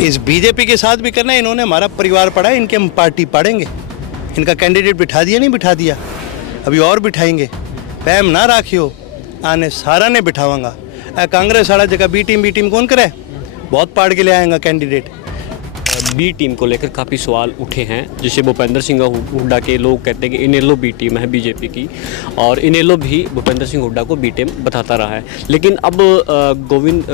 इस बीजेपी के साथ भी करना है। इन्होंने हमारा परिवार पढ़ा है, इनके हम पार्टी पाड़ेंगे। इनका कैंडिडेट बिठा दिया, नहीं बिठा दिया, अभी और बिठाएंगे। पैम ना राखियो, आने सारा ने बिठावांगा। कांग्रेस वाला जगह बी टीम कौन करे, बहुत पाड़ के ले आएगा कैंडिडेट। बी टीम को लेकर काफ़ी सवाल उठे हैं, जैसे भूपेंद्र सिंह हुड्डा के लोग कहते हैं कि इनेलो बी टीम है बीजेपी की, और इनेलो भी भूपेंद्र सिंह हुड्डा को बी टीम बताता रहा है। लेकिन अब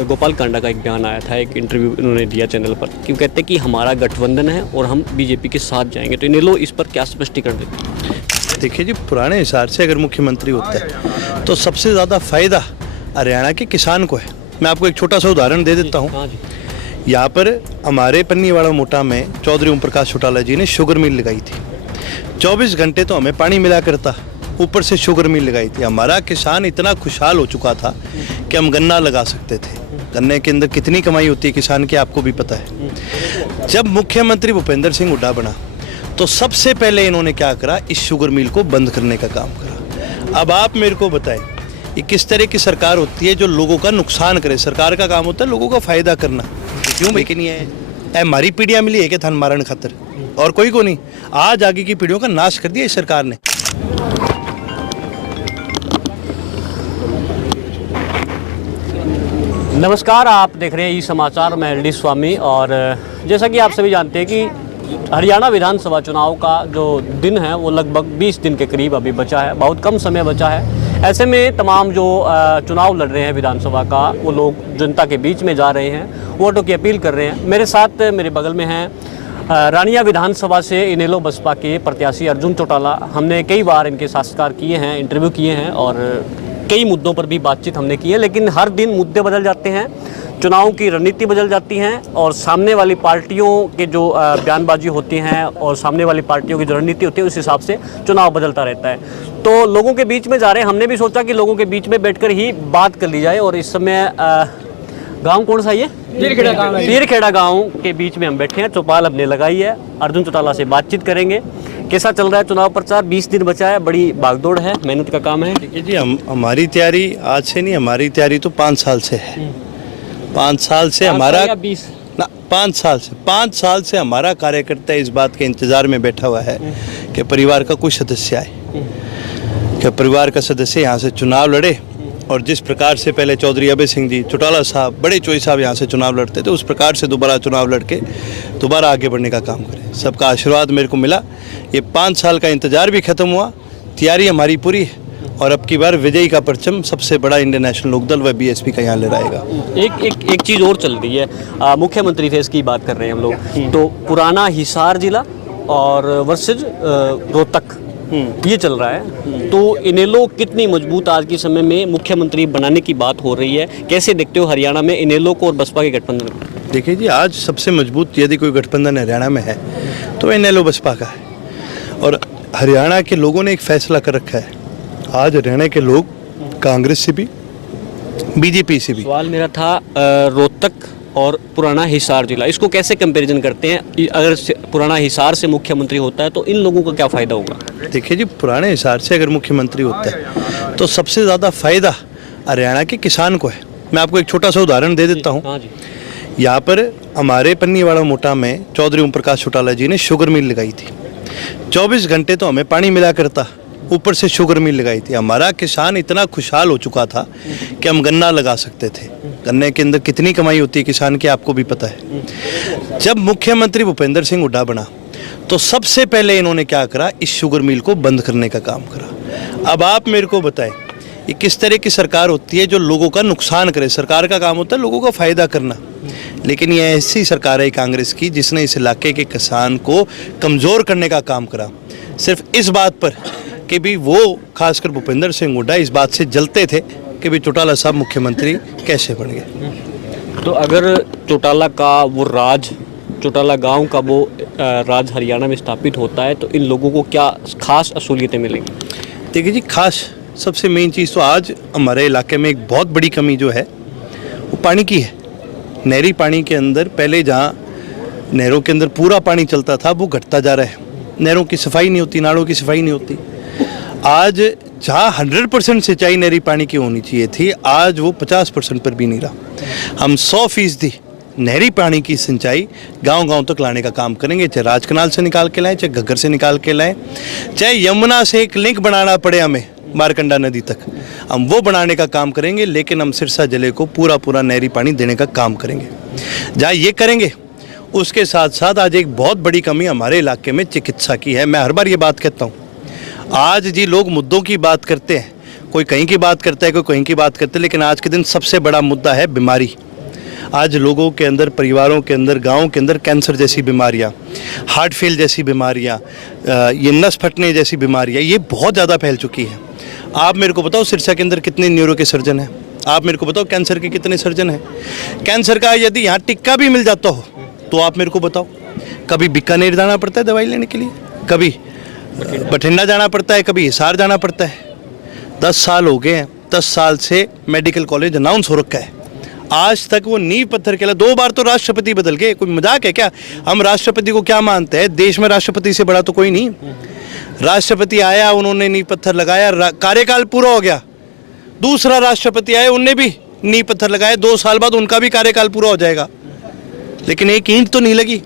गोपाल कांडा का एक बयान आया था, एक इंटरव्यू उन्होंने दिया चैनल पर, कि वो कहते हैं कि हमारा गठबंधन है और हम बीजेपी के साथ जाएंगे। तो इनेलो इस पर क्या स्पष्टीकरण देते हैं? देखिए जी, पुराने हिसाब से अगर मुख्यमंत्री होता है तो सबसे ज़्यादा फायदा हरियाणा के किसान को है। मैं आपको एक छोटा सा उदाहरण दे देता हूँ। हाँ जी। यहाँ पर हमारे पन्नीवाड़ा मोटा में चौधरी ओम प्रकाश चौटाला जी ने शुगर मिल लगाई थी। 24 घंटे तो हमें पानी मिला करता, ऊपर से शुगर मिल लगाई थी। हमारा किसान इतना खुशहाल हो चुका था कि हम गन्ना लगा सकते थे। गन्ने के अंदर कितनी कमाई होती है किसान की, आपको भी पता है। जब मुख्यमंत्री भूपेंद्र सिंह हुड्डा बना तो सबसे पहले इन्होंने क्या करा, इस शुगर मिल को बंद करने का काम करा। अब आप मेरे को बताएं, ये किस तरह की सरकार होती है जो लोगों का नुकसान करे। सरकार का काम होता है लोगों का फायदा करना। क्यों भाई कि नहीं है, हमारी पीढ़ियां मिली है कि धन मारण खातर, और कोई को नहीं। आज आगे की पीढ़ियों का नाश कर दिया इस सरकार ने। नमस्कार, आप देख रहे हैं ई समाचार। मैं एल.डी. स्वामी, और जैसा कि आप सभी जानते हैं कि हरियाणा विधानसभा चुनाव का जो दिन है वो लगभग 20 दिन के करीब अभी बचा है, बहुत कम समय बचा है। ऐसे में तमाम जो चुनाव लड़ रहे हैं विधानसभा का, वो लोग जनता के बीच में जा रहे हैं, वोटों की अपील कर रहे हैं। मेरे साथ मेरे बगल में हैं रानिया विधानसभा से इनेलो बसपा के प्रत्याशी अर्जुन चौटाला। हमने कई बार इनके साक्षात्कार किए हैं, इंटरव्यू किए हैं, और कई मुद्दों पर भी बातचीत हमने की है। लेकिन हर दिन मुद्दे बदल जाते हैं, चुनाव की रणनीति बदल जाती हैं, और सामने वाली पार्टियों के जो बयानबाजी होती हैं और सामने वाली पार्टियों की जो रणनीति होती है उस हिसाब से चुनाव बदलता रहता है। तो लोगों के बीच में जा रहे हैं, हमने भी सोचा कि लोगों के बीच में बैठकर ही बात कर ली जाए। और इस समय गांव कौन सा ये पीरखेड़ा गांव के बीच में हम बैठे हैं। चौपाल हमने लगाई है, अर्जुन चौटाला से बातचीत करेंगे। कैसा चल रहा है चुनाव प्रचार? 20 दिन बचा है, बड़ी भागदौड़ है, मेहनत का काम है। देखिए जी, हमारी तैयारी आज से नहीं, हमारी तैयारी तो 5 साल से है। 5 साल से हमारा 5 साल से हमारा कार्यकर्ता इस बात के इंतजार में बैठा हुआ है कि परिवार का कोई सदस्य आए, कि परिवार का सदस्य यहाँ से चुनाव लड़े। और जिस प्रकार से पहले चौधरी अभय सिंह जी, चौटाला साहब, बड़े चोई साहब यहाँ से चुनाव लड़ते थे, उस प्रकार से दोबारा चुनाव लड़के दोबारा आगे बढ़ने का काम करें। सबका आशीर्वाद मेरे को मिला। ये 5 साल का इंतजार भी खत्म हुआ, तैयारी हमारी पूरी है, और अब की बार विजयी का परचम सबसे बड़ा इंडियन नेशनल लोकदल व बीएसपी का यहाँ लहराएगा। एक चीज़ और चल रही है, मुख्यमंत्री फेस की बात कर रहे हैं हम लोग, तो पुराना हिसार जिला और वर्सेज रोहतक ये चल रहा है। तो इनेलो कितनी मजबूत आज के समय में मुख्यमंत्री बनाने की बात हो रही है? कैसे देखते हो हरियाणा में इनेलो को और बसपा के गठबंधन को? देखिए जी, आज सबसे मजबूत यदि कोई गठबंधन हरियाणा में है तो इनेलो बसपा का है। और हरियाणा के लोगों ने एक फैसला कर रखा है, आज हरियाणा के लोग कांग्रेस से भी बीजेपी से भी। सवाल मेरा था रोहतक और पुराना हिसार जिला, इसको कैसे कंपैरिजन करते हैं? अगर पुराना हिसार से मुख्यमंत्री होता है तो इन लोगों को क्या फ़ायदा होगा? देखिए जी, पुराने हिसार से अगर मुख्यमंत्री होता है तो सबसे ज़्यादा फायदा हरियाणा के किसान को है। मैं आपको एक छोटा सा उदाहरण दे देता हूँ। हाँ जी। यहाँ पर हमारे पन्नीवाड़ा मोटा में चौधरी ओम प्रकाश चौटाला जी ने शुगर मिल लगाई थी। 24 घंटे तो हमें पानी मिला करता, ऊपर से शुगर मिल लगाई थी। हमारा किसान इतना खुशहाल हो चुका था कि हम गन्ना लगा सकते थे। गन्ने के अंदर कितनी कमाई होती है किसान की, आपको भी पता है। जब मुख्यमंत्री भूपेंद्र सिंह हुड्डा बना तो सबसे पहले इन्होंने क्या करा, इस शुगर मिल को बंद करने का काम करा। अब आप मेरे को बताएं, ये किस तरह की सरकार होती है जो लोगों का नुकसान करे। सरकार का काम होता है लोगों का फायदा करना। लेकिन ये ऐसी सरकार है कांग्रेस की जिसने इस इलाके के किसान को कमज़ोर करने का काम करा, सिर्फ इस बात पर कि भी वो खासकर भूपेंद्र सिंह हुड्डा इस बात से जलते थे कि भी चौटाला साहब मुख्यमंत्री कैसे बन गए। तो अगर चौटाला का वो राज, चौटाला गांव का वो राज हरियाणा में स्थापित होता है तो इन लोगों को क्या खास असूलियतें मिलेंगी? देखिए जी, खास सबसे मेन चीज़ तो आज हमारे इलाके में एक बहुत बड़ी कमी जो है वो पानी की है। नहरी पानी के अंदर पहले जहाँ नहरों के अंदर पूरा पानी चलता था वो घटता जा रहा है। नहरों की सफाई नहीं होती, नालों की सफाई नहीं होती। आज जहाँ 100% सिंचाई नहरी पानी की होनी चाहिए थी, आज वो 50% पर भी नहीं रहा। हम 100% नहरी पानी की सिंचाई गांव-गांव तक लाने का काम करेंगे, चाहे राज कनाल से निकाल के लाएं, चाहे घग्गर से निकाल के लाएं, चाहे यमुना से एक लिंक बनाना पड़े हमें मारकंडा नदी तक, हम वो बनाने का काम करेंगे। लेकिन हम सिरसा जिले को पूरा नहरी पानी देने का काम करेंगे। जहाँ ये करेंगे उसके साथ साथ आज एक बहुत बड़ी कमी हमारे इलाके में चिकित्सा की है। मैं हर बार ये बात कहता हूँ, आज जी लोग मुद्दों की बात करते हैं, कोई कहीं की बात करता है, कोई कहीं की बात करते हैं, लेकिन आज के दिन सबसे बड़ा मुद्दा है बीमारी। आज लोगों के अंदर, परिवारों के अंदर, गाँव के अंदर कैंसर जैसी बीमारियाँ, हार्ट फेल जैसी बीमारियाँ, ये नस फटने जैसी बीमारियाँ, ये बहुत ज़्यादा फैल चुकी है। आप मेरे को बताओ सिरसा के अंदर कितने न्यूरो के सर्जन हैं? आप मेरे को बताओ कैंसर के कितने सर्जन हैं? कैंसर का यदि यहाँ टिक्का भी मिल जाता हो तो आप मेरे को बताओ, कभी बीकानेर जाना पड़ता है दवाई लेने के लिए, कभी बठिंडा जाना पड़ता है, कभी हिसार जाना पड़ता है। 10 साल हो गए हैं, 10 साल से मेडिकल कॉलेज अनाउंस हो रखा है, आज तक वो नींव पत्थर के लिए 2 बार तो राष्ट्रपति बदल गए। कोई मजाक है क्या? हम राष्ट्रपति को क्या मानते हैं? देश में राष्ट्रपति से बड़ा तो कोई नहीं। राष्ट्रपति आया, उन्होंने नींव पत्थर लगाया, कार्यकाल पूरा हो गया। दूसरा राष्ट्रपति आए, उनने भी नींव पत्थर लगाए, 2 साल बाद उनका भी कार्यकाल पूरा हो जाएगा, लेकिन एक ईंट तो नहीं लगी।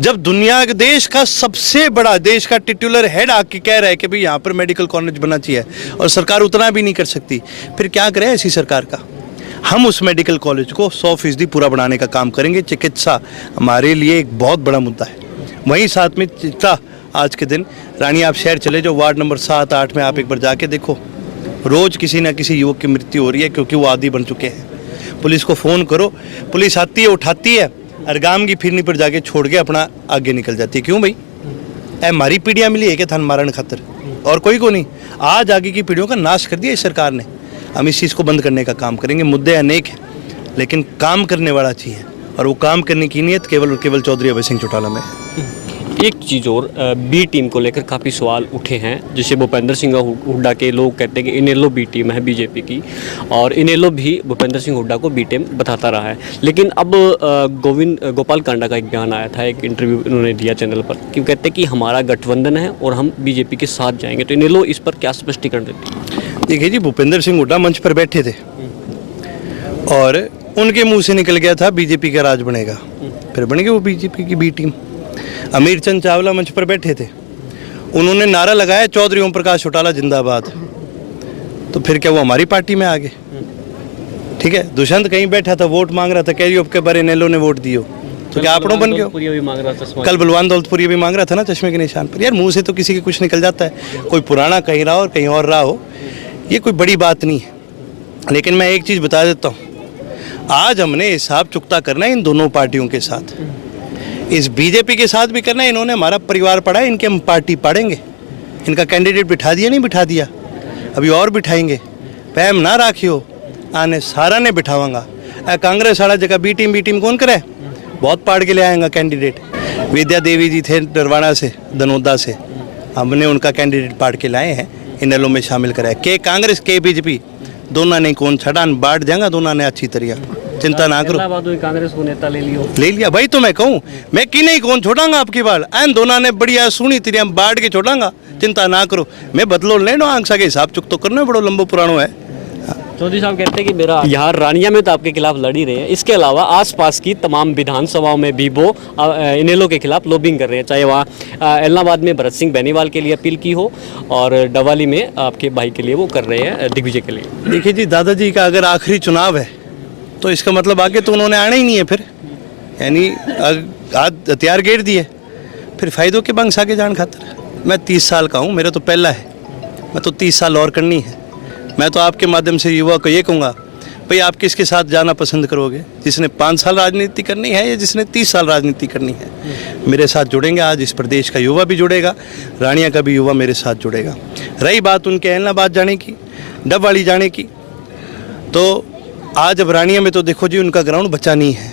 जब दुनिया के देश का सबसे बड़ा, देश का टिटुलर हेड आके कह रहा है कि भाई यहाँ पर मेडिकल कॉलेज बनना चाहिए और सरकार उतना भी नहीं कर सकती, फिर क्या करें ऐसी सरकार का? हम उस मेडिकल कॉलेज को 100% पूरा बनाने का काम करेंगे। चिकित्सा हमारे लिए एक बहुत बड़ा मुद्दा है। वहीं साथ में चिकित्सा, आज के दिन रानी आप शहर चले जाओ, वार्ड नंबर 7-8 में आप एक बार जाके देखो, रोज़ किसी ना किसी युवक की मृत्यु हो रही है क्योंकि वो आदी बन चुके हैं। पुलिस को फ़ोन करो, पुलिस आती है, उठाती है, अरगाम की फिरनी पर जाके छोड़ के अपना आगे निकल जाती है। क्यों भाई? हमारी पीढ़ियाँ मिली है क्या थान मारण खातर? और कोई को नहीं। आज आगे की पीढ़ियों का नाश कर दिया इस सरकार ने। हम इस चीज़ को बंद करने का काम करेंगे। मुद्दे अनेक हैं, लेकिन काम करने वाला चाहिए, और वो काम करने की नीयत केवल और केवल चौधरी अभय सिंह चौटाला में है। एक चीज़ और, बी टीम को लेकर काफ़ी सवाल उठे हैं। जैसे भूपेंद्र सिंह हुड्डा के लोग कहते हैं कि इनेलो बी टीम है बीजेपी की, और इनेलो भी भूपेंद्र सिंह हुड्डा को बी टीम बताता रहा है। लेकिन अब गोपाल कांडा का एक बयान आया था, एक इंटरव्यू उन्होंने दिया चैनल पर, कि कहते हैं कि हमारा गठबंधन है और हम बीजेपी के साथ जाएंगे। तो इनेलो इस पर क्या स्पष्टीकरण देती है? देखिए जी, भूपेंद्र सिंह हुड्डा मंच पर बैठे थे और उनके मुंह से निकल गया था बीजेपी का राज बनेगा, फिर बन गई वो बीजेपी की बी टीम। अमीर चंद चावला मंच पर बैठे थे, उन्होंने नारा लगाया चौधरी ओम प्रकाश चौटाला जिंदाबाद, तो फिर क्या वो हमारी पार्टी में आ गए? ठीक है, दुष्यंत कहीं बैठा था, वोट मांग रहा था, कह रही के बारे नेलो ने वोट दियो, तो क्या आपनों बन गया? कल बलवान दौलतपुरी भी मांग रहा था ना चश्मे के निशान पर। यार मुंह से तो किसी के कुछ निकल जाता है, कोई पुराना कहीं रहा और कहीं और रहा हो, ये कोई बड़ी बात नहीं है। लेकिन मैं एक चीज़ बता देता हूँ, आज हमने हिसाब चुकता करना है इन दोनों पार्टियों के साथ, इस बीजेपी के साथ भी करना है। इन्होंने हमारा परिवार पढ़ा है, इनके हम पार्टी पाड़ेंगे। इनका कैंडिडेट बिठा दिया, नहीं बिठा दिया, अभी और बिठाएंगे। पैम ना राखियो, आने सारा ने बिठावांगा। कांग्रेस वाला जगह बी टीम कौन करे? बहुत पाड़ के ले आएगा कैंडिडेट। विद्या देवी जी थे डरवाना से, दनोदा से, हमने उनका कैंडिडेट पाड़ के लाए हैं, इनेलो में शामिल कराया। के कांग्रेस के बीजेपी दोनों ने कौन छड़ान बांट जाएगा, दोनों ने अच्छी तरह, चिंता ना करो। कांग्रेस को नेता ले लिया भाई, तो मैं कहूँ मैं कि नहीं कौन छोड़ांगा आपकी बार, एन दोनों ने बढ़िया सुनी तिरिया बांट के छोड़ांगा, चिंता ना करो। मैं बदलो लेनो आंखसा के हिसाब चुक तो करना, बड़ो लंबो पुरानो है। चौधरी साहब कहते हैं कि मेरा यहाँ रानिया में तो आपके खिलाफ लड़ ही रहे हैं, इसके अलावा आसपास की तमाम विधानसभाओं में भी वो इनेलो के खिलाफ लॉबिंग कर रहे हैं, चाहे वहाँ इलाहाबाद में भरत सिंह बेनीवाल के लिए अपील की हो और डवाली में आपके भाई के लिए वो कर रहे हैं, दिग्विजय के लिए। देखिए जी, दादाजी का अगर आखिरी चुनाव है तो इसका मतलब आगे तो उन्होंने आना ही नहीं है, फिर यानी हथियार गेर दिए, फिर फायदों के बंग्स आगे जान खातर। मैं 30 साल का हूँ, मेरा तो पहला है, मैं तो 30 साल और करनी है। मैं तो आपके माध्यम से युवा को ये कहूँगा, भाई आप किसके साथ जाना पसंद करोगे? जिसने 5 साल राजनीति करनी है या जिसने 30 साल राजनीति करनी है? मेरे साथ जुड़ेंगे। आज इस प्रदेश का युवा भी जुड़ेगा, रानिया का भी युवा मेरे साथ जुड़ेगा। रही बात उनके इलाहाबाद जाने की, डबवाली जाने की, तो आज अब रानिया में तो देखो जी उनका ग्राउंड बचा नहीं है,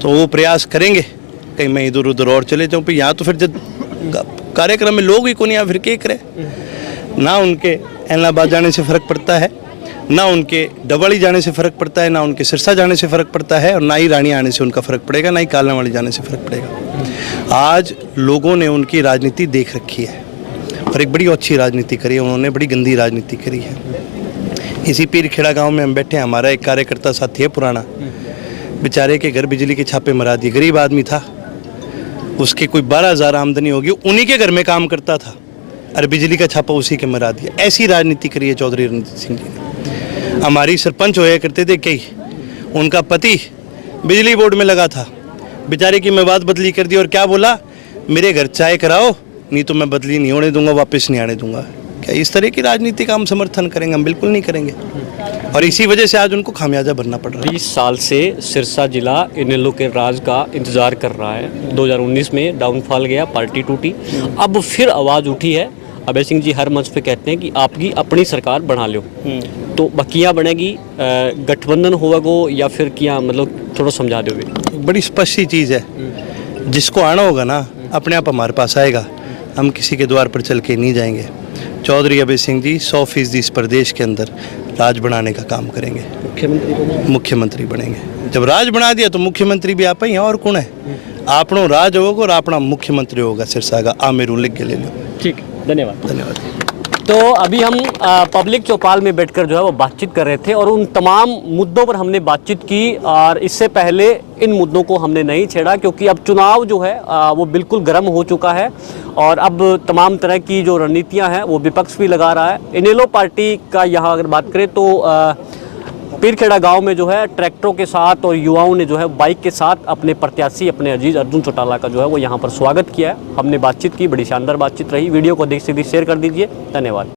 तो वो प्रयास करेंगे कहीं मैं इधर उधर और चले जाऊँ। यहाँ तो फिर जब कार्यक्रम में लोग ही को नहीं, फिर क्या करे? ना उनके इलाहाबाद जाने से फ़र्क पड़ता है, ना उनके डबवाली जाने से फ़र्क पड़ता है, ना उनके सिरसा जाने से फ़र्क पड़ता है, और ना ही रानिया आने से उनका फ़र्क पड़ेगा, ना ही कालांवाली जाने से फ़र्क पड़ेगा। आज लोगों ने उनकी राजनीति देख रखी है और एक बड़ी अच्छी राजनीति करी है, उन्होंने बड़ी गंदी राजनीति करी है। इसी पीरखेड़ा गांव में हम बैठे हैं, हमारा एक कार्यकर्ता साथी है पुराना, बेचारे के घर बिजली के छापे मरा दिए। गरीब आदमी था, उसके कोई 12,000 आमदनी होगी, उन्हीं के घर में काम करता था और बिजली का छापा उसी के मरा दिया। ऐसी राजनीति करी है चौधरी रणजीत सिंह जी ने। हमारी सरपंच होया करते थे कई, उनका पति बिजली बोर्ड में लगा था, बेचारे की मैं बात बदली कर दी और क्या बोला, मेरे घर चाय कराओ नहीं तो मैं बदली नहीं होने दूंगा, वापस नहीं आने दूंगा। क्या इस तरह की राजनीति का हम समर्थन करेंगे? हम बिल्कुल नहीं करेंगे और इसी वजह से आज उनको खामियाजा भरना पड़ रहा है। 20 साल से सिरसा जिला इनेलो के राज का इंतजार कर रहा है। 2019 में डाउनफॉल गया, पार्टी टूटी, अब फिर आवाज़ उठी है। अभय सिंह जी हर मंच पे कहते हैं कि आपकी अपनी सरकार बना लो, तो बकिया बनेगी, गठबंधन होगा या फिर क्या, मतलब थोड़ा समझा दोगे? बड़ी स्पष्ट सी चीज़ है, जिसको आना होगा ना अपने आप हमारे पास आएगा, हम किसी के द्वार पर चल के नहीं जाएंगे। चौधरी अभय सिंह जी 100% इस प्रदेश के अंदर राज बनाने का काम करेंगे, मुख्यमंत्री बनेंगे। जब राज बना दिया तो मुख्यमंत्री भी आप ही हैं, और कौन है? आपनो राज होगा और अपना मुख्यमंत्री होगा सिरसा का। आ मेरू लिख के ले लो। ठीक, धन्यवाद। धन्यवाद। तो अभी हम पब्लिक चौपाल में बैठकर जो है वो बातचीत कर रहे थे और उन तमाम मुद्दों पर हमने बातचीत की, और इससे पहले इन मुद्दों को हमने नहीं छेड़ा क्योंकि अब चुनाव जो है वो बिल्कुल गर्म हो चुका है और अब तमाम तरह की जो रणनीतियां हैं वो विपक्ष भी लगा रहा है। इनेलो पार्टी का यहाँ अगर बात करें तो पीरखेड़ा गांव में जो है ट्रैक्टरों के साथ और युवाओं ने जो है बाइक के साथ अपने प्रत्याशी, अपने अजीज अर्जुन चौटाला का जो है वो यहाँ पर स्वागत किया है। हमने बातचीत की, बड़ी शानदार बातचीत रही। वीडियो को देख सीधे शेयर कर दीजिए। धन्यवाद।